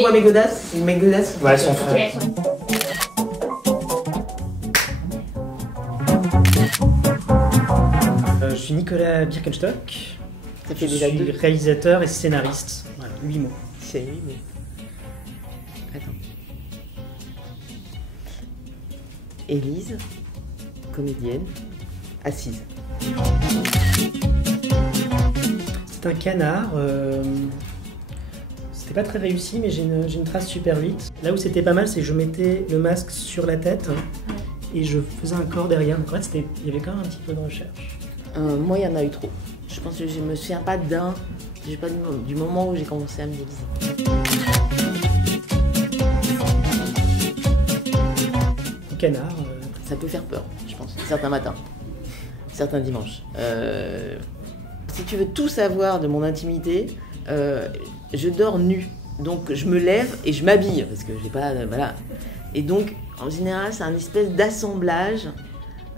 voit mes godasses. Mes godasses. Ouais, elles sont frais. Je suis Nicolas Birkenstock. Ça fait Je déjà suis deux. réalisateur et scénariste. Voilà, 8 mots. C'est lui, mais. Attends. Élise, comédienne, assise. C'est un canard. C'était pas très réussi, mais j'ai une trace super 8. Là où c'était pas mal, c'est que je mettais le masque sur la tête et je faisais un corps derrière. Donc en fait, il y avait quand même un petit peu de recherche. Moi, il y en a eu trop. Je pense que je me souviens pas d'un. Je sais pas du moment où j'ai commencé à me déguiser. Le canard. Ça peut faire peur, je pense, certains matins, certains dimanches. Si tu veux tout savoir de mon intimité, je dors nue. Donc je me lève et je m'habille, parce que j'ai pas... voilà. Et donc, en général, c'est un espèce d'assemblage.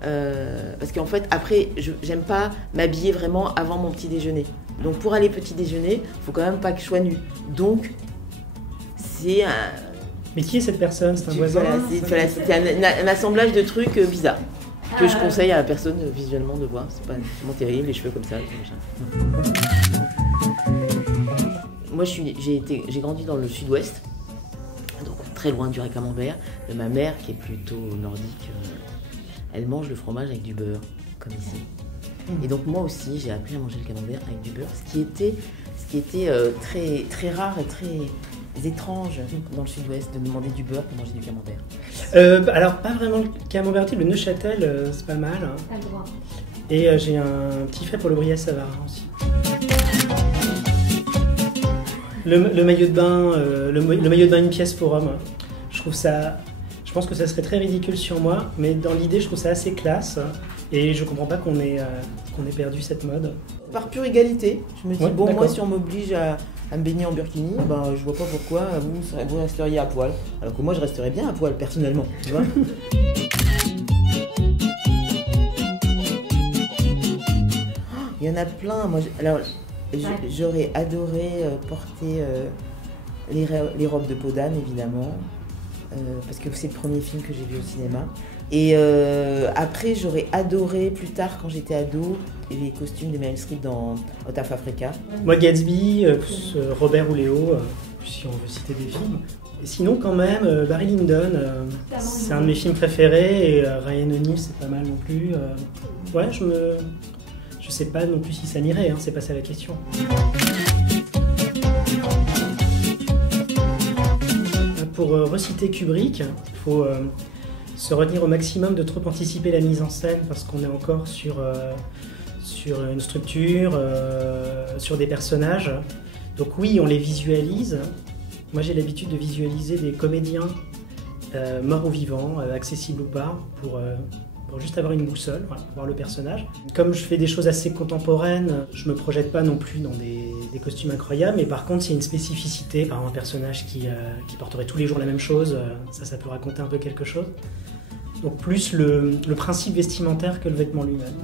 Parce qu'en fait, après, j'aime pas m'habiller vraiment avant mon petit déjeuner. Donc pour aller petit déjeuner, faut quand même pas que je sois nue. Donc, c'est un... Mais qui est cette personne? C'est un voisin? Voilà, c'est un assemblage de trucs bizarres que je conseille à la personne visuellement de voir. C'est pas vraiment terrible, les cheveux comme ça. Moi, j'ai grandi dans le sud-ouest, donc très loin du camembert. De ma mère, qui est plutôt nordique, elle mange le fromage avec du beurre, comme ici. Et donc moi aussi, j'ai appris à manger le camembert avec du beurre, ce qui était très, très rare et très étrange dans le sud-ouest de demander du beurre pour manger du camembert. Alors, pas vraiment le camembert, le Neuchâtel, c'est pas mal. Hein. T'as le droit. Et j'ai un petit fait pour le Brillat-Savarin aussi. Le maillot de bain, le maillot de bain une pièce pour homme. Je pense que ça serait très ridicule sur moi, mais dans l'idée, je trouve ça assez classe. Et je comprends pas qu'on ait perdu cette mode. Par pure égalité, je me dis, Ouais, bon, moi, d'accord. si on m'oblige à me baigner en burkini, ben, je vois pas pourquoi vous resteriez à poil. Alors que moi, je resterais bien à poil, personnellement, tu vois. Il y en a plein. Moi, j'aurais adoré porter les robes de peau d'âne, évidemment. Parce que c'est le premier film que j'ai vu au cinéma. Et après, j'aurais adoré, plus tard, quand j'étais ado, les costumes de Meryl Streep dans Out of Africa. Moi, Gatsby, plus Robert ou Léo, si on veut citer des films. Et sinon, quand même, Barry Lyndon, c'est un de mes films préférés. Et Ryan O'Neal, c'est pas mal non plus. Ouais, je sais pas non plus si ça m'irait, hein, c'est pas ça la question. Pour reciter Kubrick, il faut se retenir au maximum de trop anticiper la mise en scène parce qu'on est encore sur une structure, sur des personnages. Donc oui, on les visualise. Moi, j'ai l'habitude de visualiser des comédiens morts ou vivants, accessibles ou pas, pour juste avoir une boussole, voilà, pour voir le personnage. Comme je fais des choses assez contemporaines, je me projette pas non plus dans des costumes incroyables, mais par contre, s'il y a une spécificité, par exemple un personnage qui porterait tous les jours la même chose, ça peut raconter un peu quelque chose. Donc plus le principe vestimentaire que le vêtement lui-même.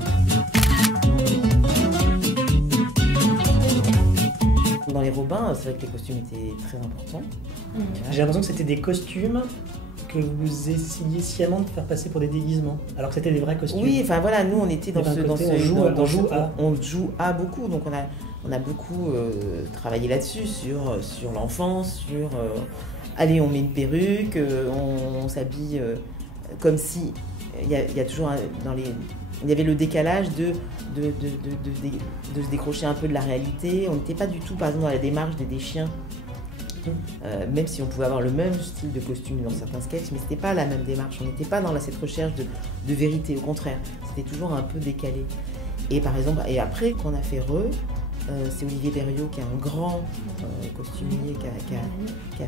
Dans les Robins, c'est vrai que les costumes étaient très importants. J'ai l'impression que c'était des costumes que vous essayiez sciemment de faire passer pour des déguisements, alors que c'était des vrais costumes. Oui, enfin voilà, nous on était on joue à beaucoup, donc on a beaucoup travaillé là-dessus, sur l'enfance, sur allez, on met une perruque, on s'habille comme si il y a toujours il y avait le décalage de se décrocher un peu de la réalité. On n'était pas du tout, par exemple, dans la démarche des chiens. Même si on pouvait avoir le même style de costume dans certains sketchs, mais c'était pas la même démarche. On n'était pas dans cette recherche de vérité, au contraire. C'était toujours un peu décalé. Et par exemple, et après qu'on a fait c'est Olivier Berriot qui est un grand costumier qui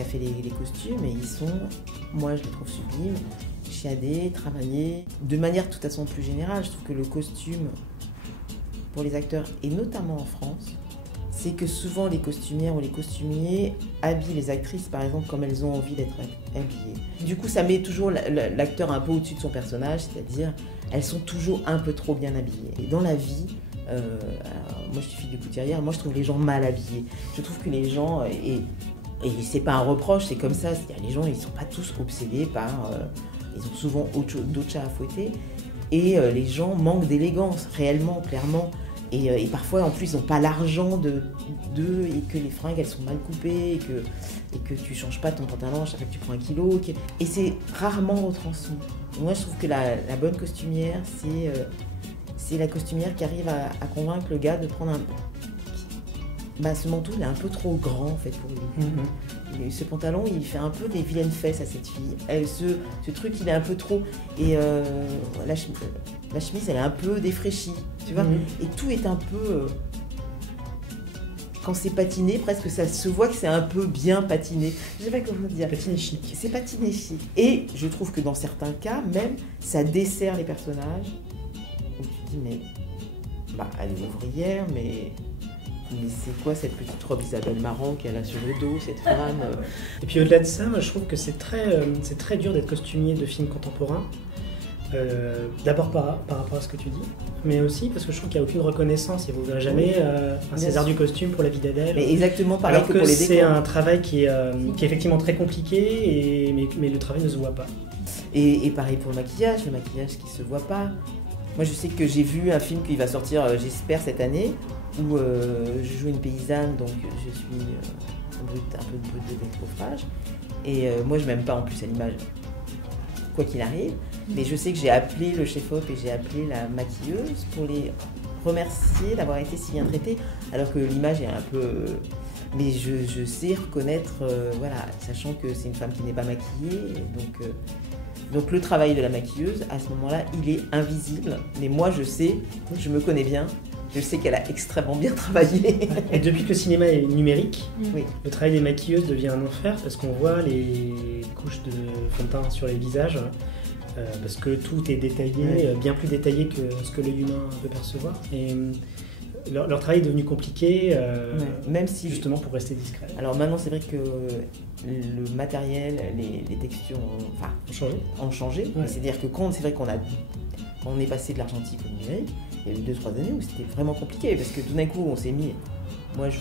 a fait les costumes, et ils sont, moi je les trouve sublimes, chiadés, travaillés. De manière de toute façon plus générale, je trouve que le costume pour les acteurs, et notamment en France, c'est que souvent les costumières ou les costumiers habillent les actrices, par exemple, comme elles ont envie d'être habillées. Du coup, ça met toujours l'acteur un peu au-dessus de son personnage, c'est-à-dire elles sont toujours un peu trop bien habillées. Et dans la vie, Moi, je suis fille de couturière. Moi, je trouve les gens mal habillés. Je trouve que les gens, et c'est pas un reproche, c'est comme ça. Les gens, ils sont pas tous obsédés par. Ils ont souvent d'autres chats à fouetter. Et les gens manquent d'élégance, réellement, clairement. Et parfois, en plus, ils n'ont pas l'argent et que les fringues, elles sont mal coupées, et que tu changes pas ton pantalon à chaque fois que tu prends 1 kilo. Et c'est rarement retransmis. Moi, je trouve que la bonne costumière, c'est la costumière qui arrive à convaincre le gars de prendre ce manteau, il est un peu trop grand, en fait, pour lui. Ce pantalon, il fait un peu des vilaines fesses à cette fille. Ce truc, il est un peu trop... Et la chemise, elle est un peu défraîchie, tu vois. Et tout est un peu... Quand c'est patiné, presque ça se voit que c'est un peu bien patiné. Je sais pas comment dire. Patiné chic. C'est patiné chic. Et je trouve que dans certains cas, même, ça dessert les personnages. Où tu te dis, mais... elle est ouvrière, mais c'est quoi cette petite robe Isabelle Marant qu'elle a sur le dos, cette femme Et puis au-delà de ça, moi, je trouve que c'est très dur d'être costumier de films contemporains. D'abord par rapport à ce que tu dis, mais aussi parce que je trouve qu'il n'y a aucune reconnaissance et vous ne verrez jamais un César du costume pour La vie d'Adèle. Mais exactement pareil alors que pour les décors. C'est un travail qui est effectivement très compliqué, mais le travail ne se voit pas. Et pareil pour le maquillage qui ne se voit pas. Moi je sais que j'ai vu un film qui va sortir, j'espère, cette année, où je joue une paysanne, donc je suis un peu de décoffrage. Et moi je m'aime pas en plus à l'image, quoi qu'il arrive. Mais je sais que j'ai appelé le chef-op et j'ai appelé la maquilleuse pour les remercier d'avoir été si bien traitée, alors que l'image est un peu... Mais je sais reconnaître, sachant que c'est une femme qui n'est pas maquillée. Donc le travail de la maquilleuse, à ce moment-là, il est invisible. Mais moi, je me connais bien. Je sais qu'elle a extrêmement bien travaillé. Et depuis que le cinéma est numérique, le travail des maquilleuses devient un enfer parce qu'on voit les couches de fond de teint sur les visages. Parce que tout est détaillé, bien plus détaillé que ce que l'œil humain peut percevoir. Et leur travail est devenu compliqué, même si justement pour rester discret. Alors maintenant, c'est vrai que le matériel, les textures ont changé. C'est-à-dire que quand on est passé de l'argentique au numérique, il y a eu 2-3 années où c'était vraiment compliqué, parce que tout d'un coup, on s'est mis... Moi, je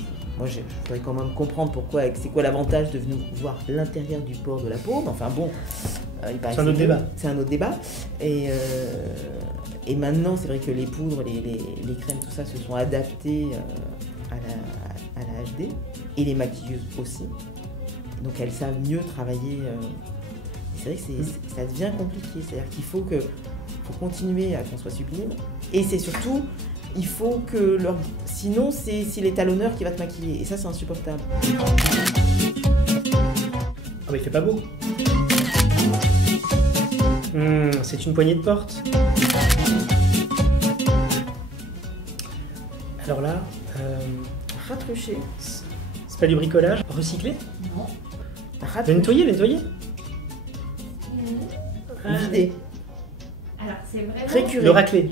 voudrais quand même comprendre c'est quoi l'avantage de venir voir l'intérieur du port de la paume. Enfin bon, c'est un autre débat. C'est un autre débat. Et maintenant, c'est vrai que les poudres, les crèmes, tout ça se sont adaptés à la HD, et les maquilleuses aussi. Donc elles savent mieux travailler. Et c'est vrai que ça devient compliqué. C'est-à-dire qu'il faut continuer à qu'on soit sublime. Et c'est surtout... Il faut que sinon c'est l'étalonneur qui va te maquiller, et ça c'est insupportable. Ah bah il fait pas beau. C'est une poignée de porte. Alors là, Ratrucher. C'est pas du bricolage. Recycler? Non. Nettoyer. Vider. Alors c'est vraiment... Récurer. Le racler.